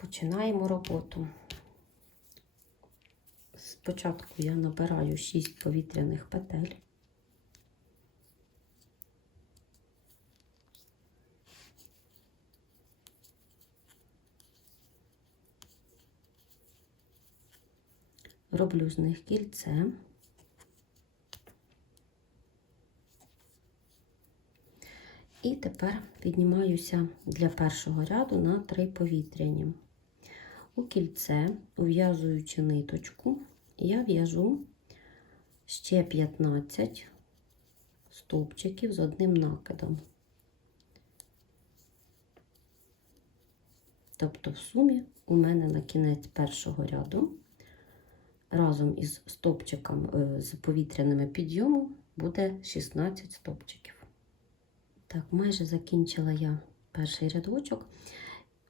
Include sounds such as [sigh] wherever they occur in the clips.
Починаємо роботу. Спочатку я набираю 6 повітряних петель. Роблю з них кільце. І тепер піднімаюся для першого ряду на 3 повітряні. У кільце, ув'язуючи ниточку, я в'яжу ще 15 стовпчиків з одним накидом. Тобто, в сумі у мене на кінець першого ряду разом із стовпчиком е, з повітряними підйомом буде 16 стовпчиків. Так, майже закінчила я перший рядочок.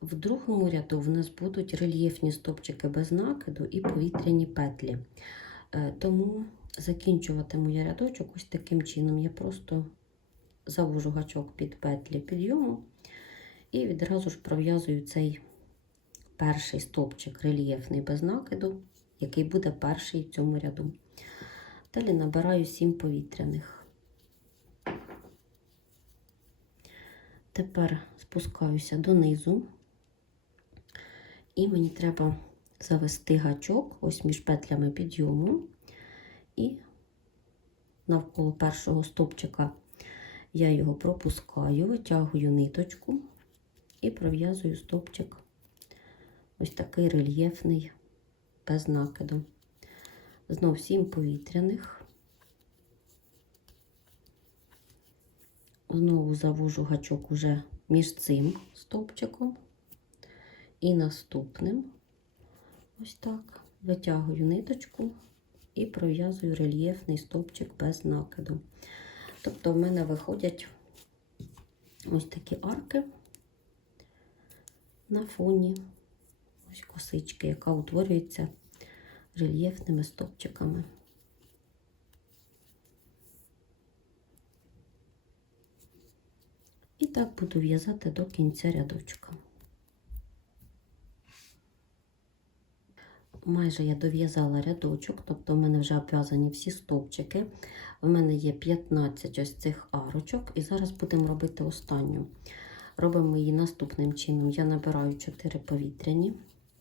В другому ряду в нас будуть рельєфні стопчики без накиду і повітряні петлі. Е, Тому закінчуватиму я рядочок ось таким чином. Я просто завожу гачок під петлі підйому і відразу ж пров'язую цей перший стопчик рельєфний без накиду, який буде перший в цьому ряду. Далі набираю 7 повітряних. Тепер спускаюся донизу, і мені треба завести гачок ось між петлями підйому, і навколо першого стопчика я його пропускаю, витягую ниточку і пров'язую стопчик ось такий рельєфний, без накиду. Знов сім повітряних. Знову завожу гачок уже між цим стовпчиком і наступним. Ось так. Витягую ниточку і пров'язую рельєфний стовпчик без накиду. Тобто в мене виходять ось такі арки на фоні ось косички, яка утворюється рельєфними стовпчиками. І так буду в'язати до кінця рядочка. Майже я дов'язала рядочок, тобто в мене вже обв'язані всі стовпчики. У мене є 15 ось цих арочок, і зараз будемо робити останню. Робимо її наступним чином. Я набираю 4 повітряні,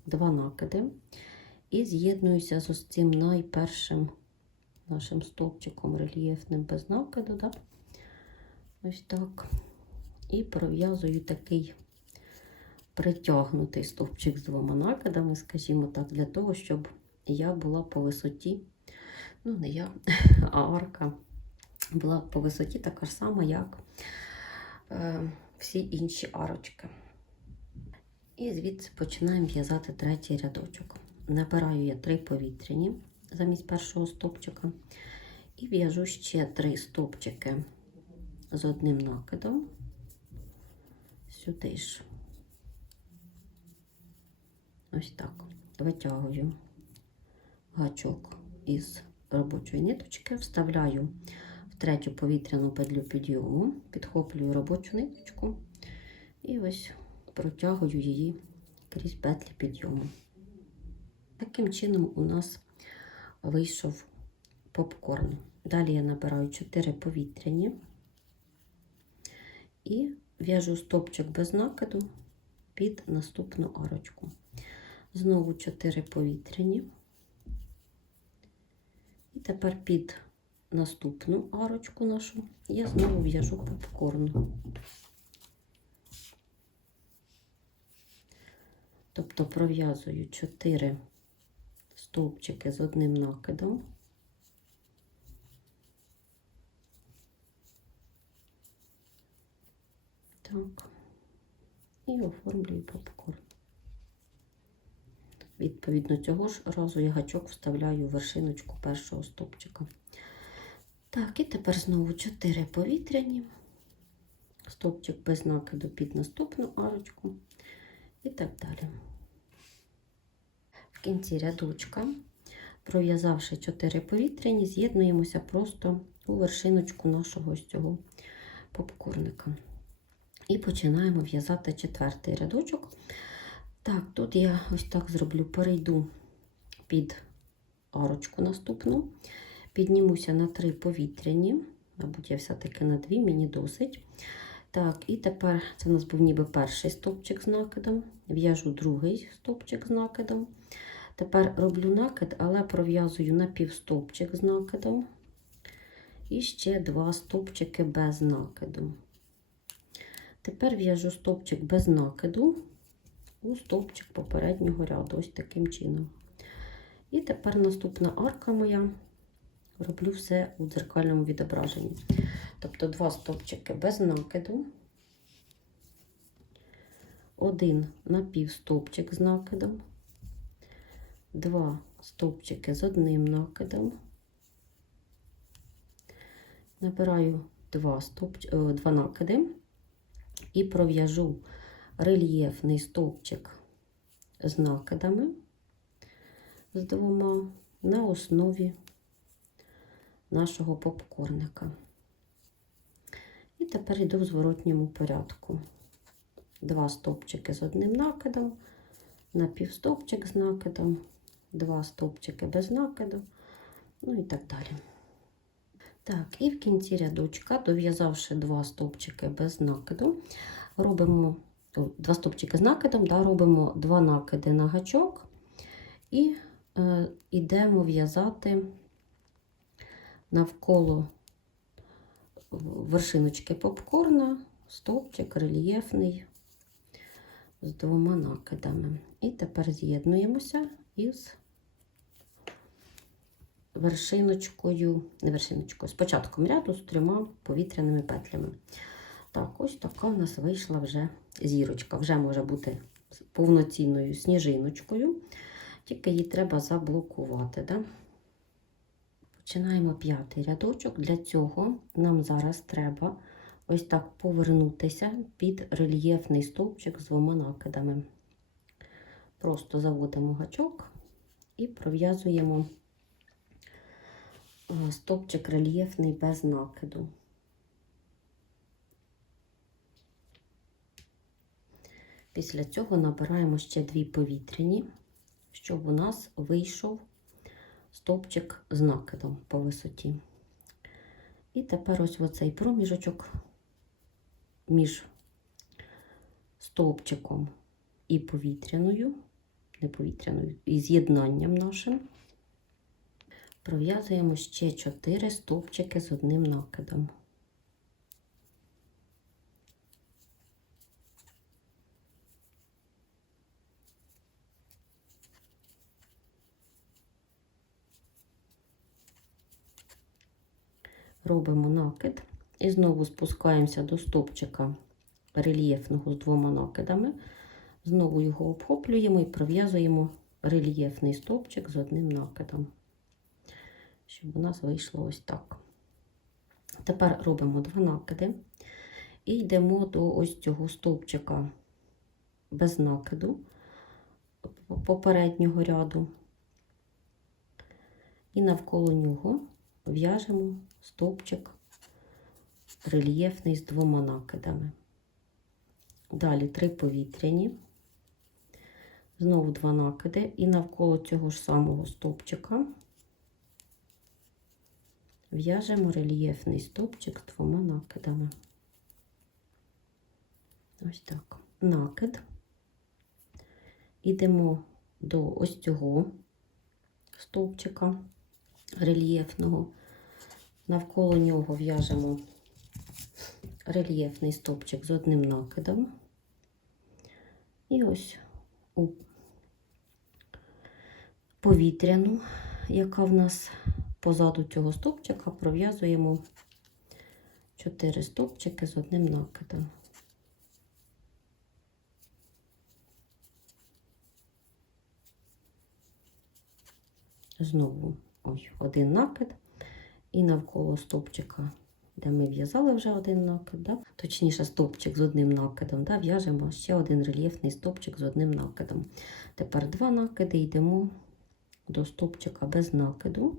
2 накиди, і з'єднуюся з ось цим найпершим нашим стовпчиком рельєфним без накиду. Да? Ось так і пров'язую такий притягнутий стовпчик з двома накидами, скажімо так, для того, щоб я була по висоті, ну, не я, [laughs] а арка була по висоті така ж сама, як е, всі інші арочки. І звідси починаємо в'язати третій рядочок. Набираю я три повітряні замість першого стовпчика, і в'яжу ще три стовпчики з одним накидом сюди ж. Ось так. Витягую гачок із робочої ниточки, вставляю в третю повітряну петлю підйому, підхоплюю робочу ниточку і ось протягую її крізь петлі підйому. Таким чином у нас вийшов попкорн. Далі я набираю 4 повітряні і в'яжу стопчик без накиду під наступну арочку. Знову 4 повітряні. І тепер під наступну арочку нашу я знову в'яжу попкорн. Тобто пров'язую 4 стовпчики з одним накидом. Так. І оформлюю попкорн. Відповідно цього ж разу я гачок вставляю в вершиночку першого стопчика. Так, і тепер знову 4 повітряні, стопчик без накиду під наступну арочку і так далі. В кінці рядочка, пров'язавши 4 повітряні, з'єднуємося просто у вершиночку нашого ось цього попкорника. І починаємо в'язати четвертий рядочок. Так, тут я ось так зроблю, перейду під арочку наступну, піднімуся на три повітряні, мабуть, я все-таки на дві, мені досить. Так, і тепер це у нас був ніби перший стовпчик з накидом, в'яжу другий стовпчик з накидом. Тепер роблю накид, але пров'язую на півстовпчик з накидом. І ще два стовпчики без накиду. Тепер в'яжу стовпчик без накиду у стовпчик попереднього ряду, ось таким чином. І тепер наступна арка моя роблю все у дзеркальному відображенні. Тобто два стовпчики без накиду, один напівстовпчик з накидом, два стовпчики з одним накидом. Набираю два, стовпч... е, два накиди і пров'яжу рельєфний стовпчик з накидами з двома на основі нашого попкорника. І тепер йду в зворотньому порядку. Два стовпчики з одним накидом, напівстовпчик з накидом, два стовпчики без накиду, ну і так далі. Так, і в кінці рядочка, дов'язавши два стовпчики без накиду, робимо два стовпчики з накидом, да, робимо два накиди на гачок і е, йдемо в'язати навколо вершиночки попкорна, стовпчик рельєфний з двома накидами. І тепер з'єднуємося із вершиночкою, не вершиночкою, з початком ряду з трьома повітряними петлями. Так, ось така у нас вийшла вже зірочка. Вже може бути повноцінною сніжиночкою, тільки її треба заблокувати. Да? Починаємо п'ятий рядочок. Для цього нам зараз треба ось так повернутися під рельєфний стовпчик з двома накидами. Просто заводимо гачок і пров'язуємо е, стовпчик рельєфний без накиду. Після цього набираємо ще дві повітряні, щоб у нас вийшов стовпчик з накидом по висоті. І тепер ось оцей проміжочок між стовпчиком і повітряною, не повітряною, і з'єднанням нашим. Пров'язуємо ще 4 стовпчики з одним накидом. Робимо накид і знову спускаємося до стопчика рельєфного з двома накидами. Знову його обхоплюємо і пров'язуємо рельєфний стовпчик з одним накидом, щоб у нас вийшло ось так. Тепер робимо два накиди і йдемо до ось цього стовпчика без накиду попереднього ряду, і навколо нього в'яжемо стовпчик рельєфний з двома накидами. Далі три повітряні, знову два накиди, і навколо цього ж самого стовпчика в'яжемо рельєфний стовпчик з двома накидами. Ось так. Накид. Ідемо до ось цього стовпчика рельєфного. Навколо нього в'яжемо рельєфний стовпчик з одним накидом. І ось у повітряну, яка в нас позаду цього стовпчика, пров'язуємо 4 стовпчики з одним накидом. Знову ой, один накид і навколо стовпчика, де ми в'язали вже один накид, да? точніше, стовпчик з одним накидом, да? в'яжемо ще один рельєфний стовпчик з одним накидом. Тепер два накиди йдемо до стовпчика без накиду.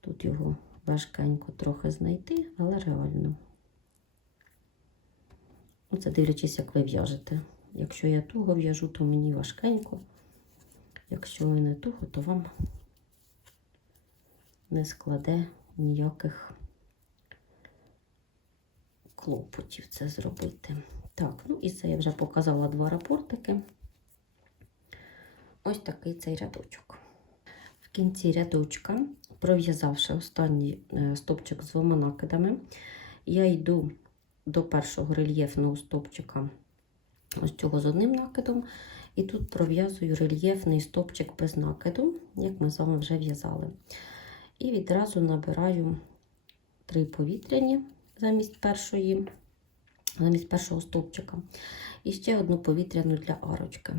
Тут його важкенько трохи знайти, але реально. Оце дивлячись, як ви в'яжете. Якщо я туго в'яжу, то мені важкенько. Якщо ви не туго, то вам не складе ніяких клопотів це зробити. Так, ну і це я вже показала два рапортики. Ось такий цей рядочок. В кінці рядочка, пров'язавши останній е, стопчик з двома накидами, я йду до першого рельєфного стопчика ось цього з одним накидом. І тут пров'язую рельєфний стопчик без накиду, як ми з вами вже в'язали. І відразу набираю три повітряні замість першої, замість першого стовпчика. І ще одну повітряну для арочки.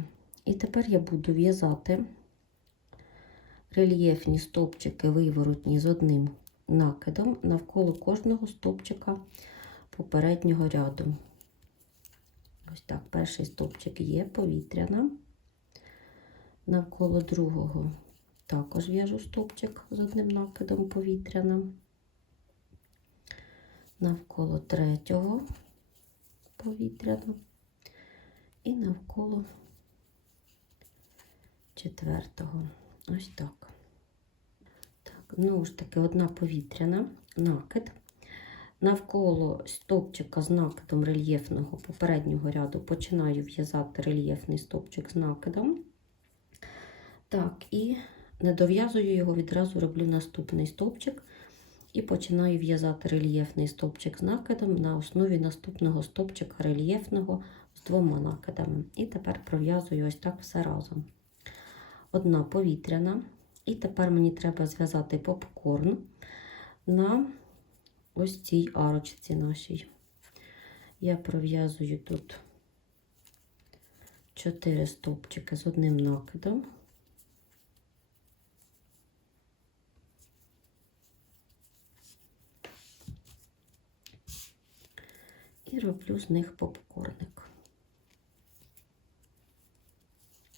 І тепер я буду в'язати рельєфні стовпчики виворотні з одним накидом навколо кожного стовпчика попереднього ряду. Ось так, перший стовпчик є повітряна. Навколо другого також в'яжу стовпчик з одним накидом повітряна. Навколо третього повітряно і навколо четвертого. Ось так. Так, знову ж таки, одна повітряна накид. Навколо стовпчика з накидом рельєфного попереднього ряду починаю в'язати рельєфний стовпчик з накидом. Так, і не дов'язую його, відразу роблю наступний стовпчик і починаю в'язати рельєфний стовпчик з накидом на основі наступного стовпчика рельєфного з двома накидами. І тепер пров'язую ось так все разом. Одна повітряна, і тепер мені треба зв'язати попкорн на ось цій арочці нашій. Я пров'язую тут 4 стовпчики з одним накидом. І роблю з них попкорник.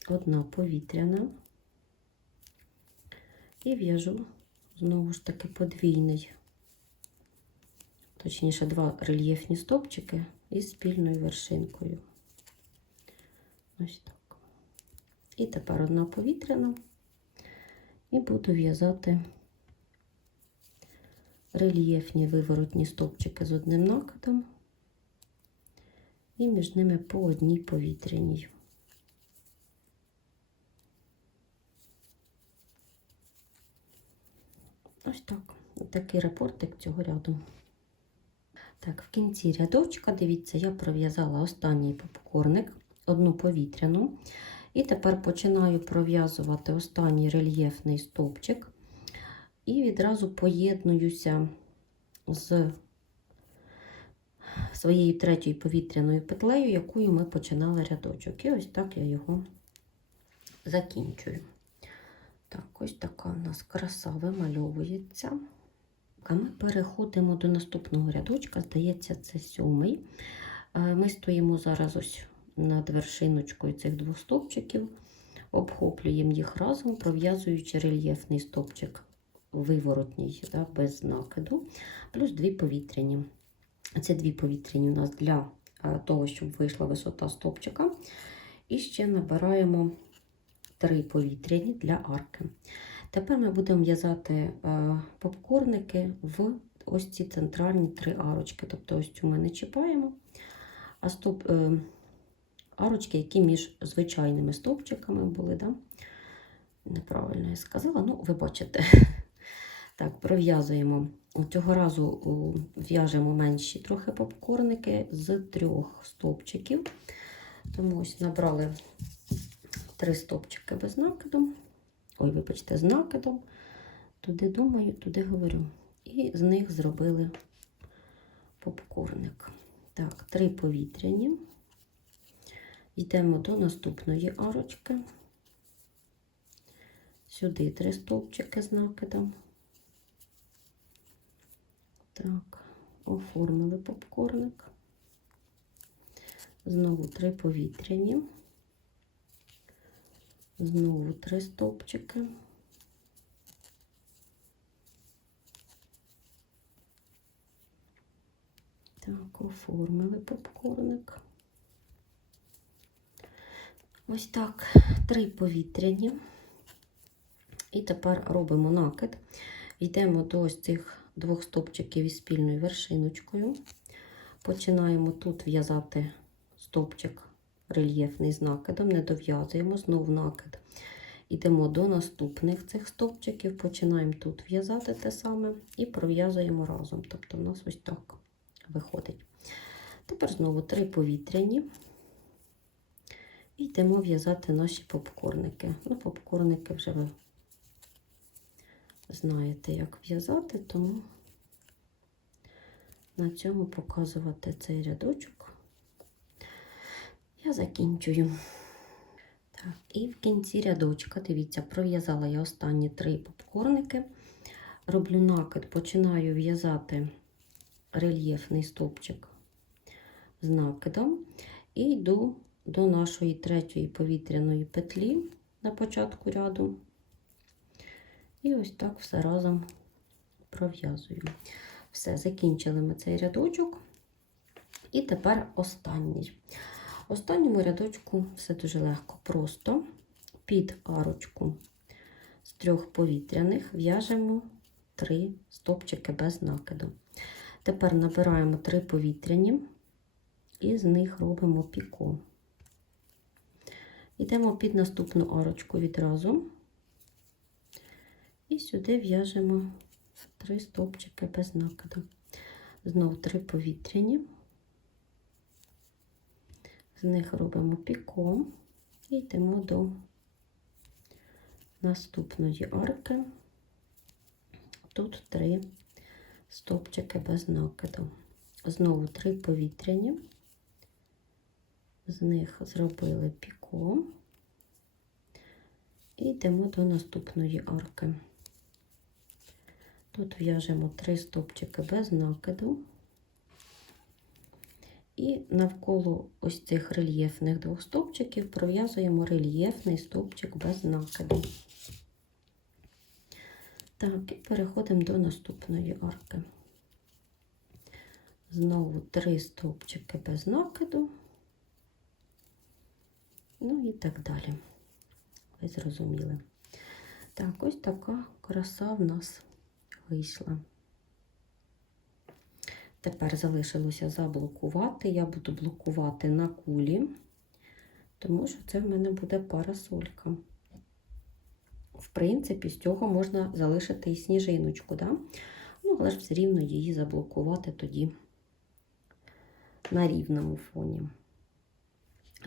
Одна повітряна і в'яжу знову ж таки подвійний точніше, два рельєфні стовпчики із спільною вершинкою. Ось так. І тепер одна повітряна, і буду в'язати рельєфні виворотні стовпчики з одним накидом, і між ними по одній повітряній. Ось так. Такий рапортик цього ряду. Так, в кінці рядочка, дивіться, я пров'язала останній попкорник, одну повітряну. І тепер починаю пров'язувати останній рельєфний стовпчик. І відразу поєднуюся з своєю третьою повітряною петлею, якою ми починали рядочок. І ось так я його закінчую. Так, ось така у нас краса вимальовується. А ми переходимо до наступного рядочка, здається, це сьомий. Ми стоїмо зараз ось над вершиночкою цих двох стовпчиків, обхоплюємо їх разом, пров'язуючи рельєфний стовпчик виворотній, да, без накиду, плюс дві повітряні. Це дві повітряні у нас для того, щоб вийшла висота стовпчика. І ще набираємо три повітряні для арки. Тепер ми будемо в'язати е, попкорники в ось ці центральні три арочки. Тобто ось цю ми не чіпаємо, а стоп, е, арочки, які між звичайними стовпчиками були. Да? Неправильно я сказала, ну, ви бачите. Так, пров'язуємо. Цього разу в'яжемо менші трохи попкорники з трьох стовпчиків. Тому ось набрали три стовпчики без накиду ой, вибачте, з накидом. Туди думаю, туди говорю. І з них зробили попкорник. Так, три повітряні. Йдемо до наступної арочки. Сюди три стовпчики з накидом. Так, оформили попкорник. Знову три повітряні. Знову три стовпчики. Так, оформили попкорник. Ось так, три повітряні. І тепер робимо накид. Йдемо до ось цих двох стовпчиків із спільною вершиночкою. Починаємо тут в'язати стовпчик рельєфний з накидом, не дов'язуємо, знову накид. Йдемо до наступних цих стовпчиків, починаємо тут в'язати те саме і пров'язуємо разом. Тобто, в нас ось так виходить. Тепер знову три повітряні. І йдемо в'язати наші попкорники. Ну, попкорники вже ви знаєте, як в'язати, тому на цьому показувати цей рядочок я закінчую. Так, і в кінці рядочка, дивіться, пров'язала я останні три попкорники. Роблю накид, починаю в'язати рельєфний стовпчик з накидом і йду до нашої третьої повітряної петлі на початку ряду. І ось так все разом пров'язую. Все, закінчили ми цей рядочок. І тепер останній. Останньому рядочку все дуже легко, просто під арочку з трьох повітряних в'яжемо три стопчики без накиду. Тепер набираємо три повітряні і з них робимо піко. Йдемо під наступну арочку відразу. Сюди в'яжемо три стовпчики без накиду. Знову три повітряні. З них робимо піко і йдемо до наступної арки. Тут три стовпчики без накиду. Знову три повітряні, з них зробили піко і йдемо до наступної арки. Тут в'яжемо три стовпчики без накиду. І навколо ось цих рельєфних двох стовпчиків пров'язуємо рельєфний стовпчик без накиду. Так, і переходимо до наступної арки. Знову три стовпчики без накиду. Ну і так далі. Ви зрозуміли. Так, ось така краса в нас вийшла. Тепер залишилося заблокувати. Я буду блокувати на кулі, тому що це в мене буде парасолька. В принципі, з цього можна залишити і сніжиночку, да? ну, але ж все рівно її заблокувати тоді на рівному фоні.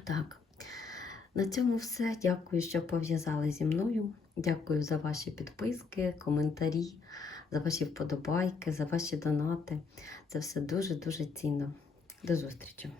Так, на цьому все. Дякую, що пов'язали зі мною. Дякую за ваші підписки, коментарі, за ваші вподобайки, за ваші донати. Це все дуже-дуже цінно. До зустрічі!